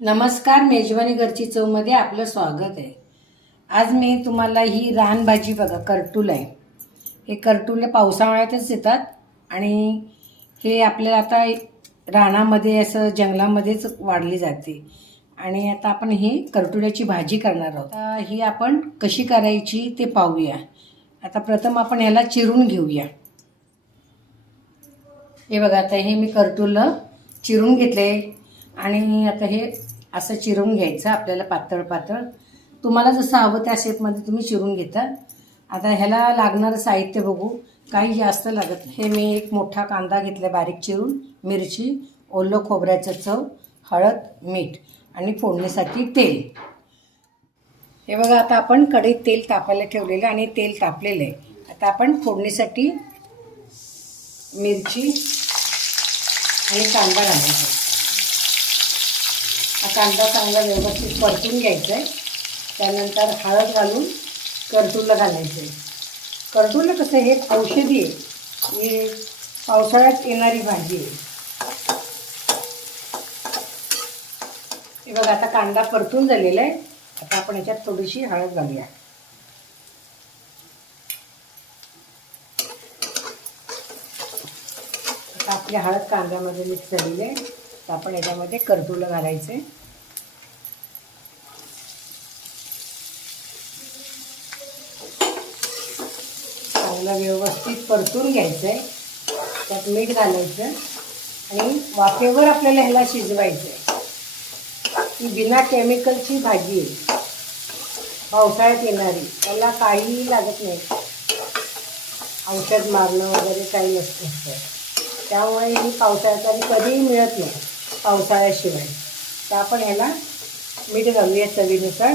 नमस्कार मेजवानी घरची चवमध्ये आपलं स्वागत आहे. आज मी तुम्हाला ही रानभाजी बघा करटूल आहे. हे करटुले पावसाळ्यातच येतात आणि हे आपल्याला आता रानामध्ये असं जंगलामध्येच वाढली जाते. आणि आता आपण ही करटुल्याची भाजी करणार आहोत. ही आपण कशी करायची ते पाहूया. आता प्रथम आपण ह्याला चिरून घेऊया. हे बघा आता हे मी करटुलं चिरून घेतले आणि आता हे असं चिरून घ्यायचं आपल्याला पातळ पातळ. तुम्हाला जसं हवं त्या शेपमध्ये तुम्ही चिरून घेता. आता ह्याला लागणारं साहित्य बघू. काही जास्त लागत हे मी एक मोठा कांदा घेतला बारीक चिरून. मिरची ओलं खोबऱ्याचं चव हळद मीठ आणि फोडणीसाठी तेल. हे बघा आता आपण कढईत तेल तापायला ठेवलेलं आणि तेल तापलेलं आहे. आता आपण फोडणीसाठी मिरची आणि कांदा घालायचा हा कांदा चांगला व्यवस्थित परतून घ्यायचा आहे त्यानंतर हळद घालून करटुलं घालायचं आहे करटुलं कसं हे औषधी आहे. ही पावसाळ्यात येणारी भाजी आहे. हे बघा आता कांदा परतून झालेला आहे. आता आपण याच्यात थोडीशी हळद घालूया. आता आपली हळद कांद्यामध्ये मिक्स झालेली आहे. तर आपण याच्यामध्ये करटुलं घालायचे. चांगलं व्यवस्थित परतून घ्यायचं आहे त्यात मीठ घालायचं आणि वाफेवर आपल्याला ह्याला शिजवायचं आहे ही बिना केमिकलची भाजी आहे. पावसाळ्यात येणारी. त्याला काहीही लागत नाही. औषध मारणं वगैरे काही असतं नसतं. त्यामुळे ही पावसाळ्यात आणि कधीही मिळत नाही. पावसाळ्याशिवाय. तर आपण ह्याला मीठ घालूया चवीनुसार.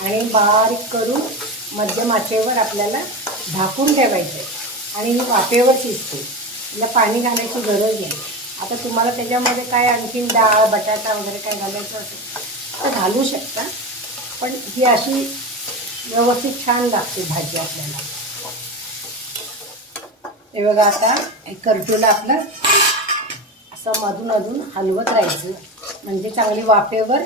आणि बारीक करून मध्यम आचेवर आपल्याला झाकून ठेवायचं आणि ही वाफेवर शिजते. तिला पाणी घालायची गरज नाही. आता तुम्हाला त्याच्यामध्ये काय आणखीन डाळ बटाटा वगैरे काय घालायचं असेल तर घालू शकता. पण ही अशी व्यवस्थित छान लागते भाजी आपल्याला. हे बघा आता एक आपलं असं मधून अधून हलवत राहायचं. म्हणजे चांगली वाफेवर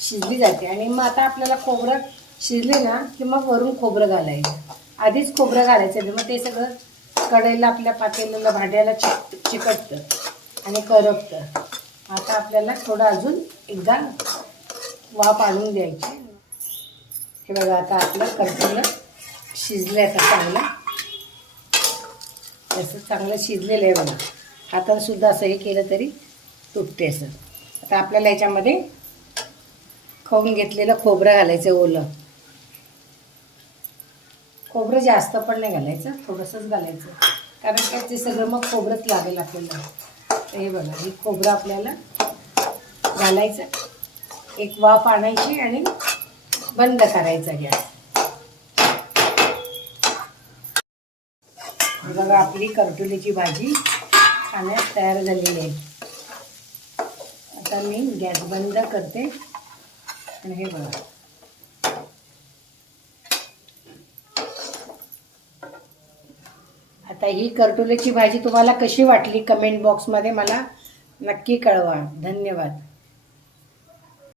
शिजली जाते. आणि मग आता आपल्याला खोबरं शिजले ना की मग वरून खोबरं घालायचं. आधीच खोबरं घालायचं मग ते सगळं कढईला आपल्या पातेल्याला भाड्याला चिक चिकटतं आणि करपतं. आता आपल्याला थोडं अजून एकदा वाफ आणून द्यायची. हे बघा आता आपलं करटुलं शिजलं आहे आता चांगलं. असं चांगलं शिजलेलं आहे बघा. हातानंसुद्धा असं हे केलं तरी तुटते असं. आता आपल्याला याच्यामध्ये खाऊन घेतलेलं खोबरं घालायचं ओलं. खोबरं जास्त पण नाही घालायचं थोडंसंच घालायचं. कारण काय ते सगळं मग खोबरंच लागेल आपल्याला. तर हे बघा हे खोबरं आपल्याला घालायचं. एक वाफ आणायची आणि बंद करायचा गॅस बघा आपली करटुलीची भाजी खाण्यास तयार झालेली आहे. आता मी गॅस बंद करते. आणि हे बघा. आता ही करटुलीची भाजी तुम्हाला कशी वाटली कमेंट बॉक्समध्ये मला नक्की कळवा. धन्यवाद.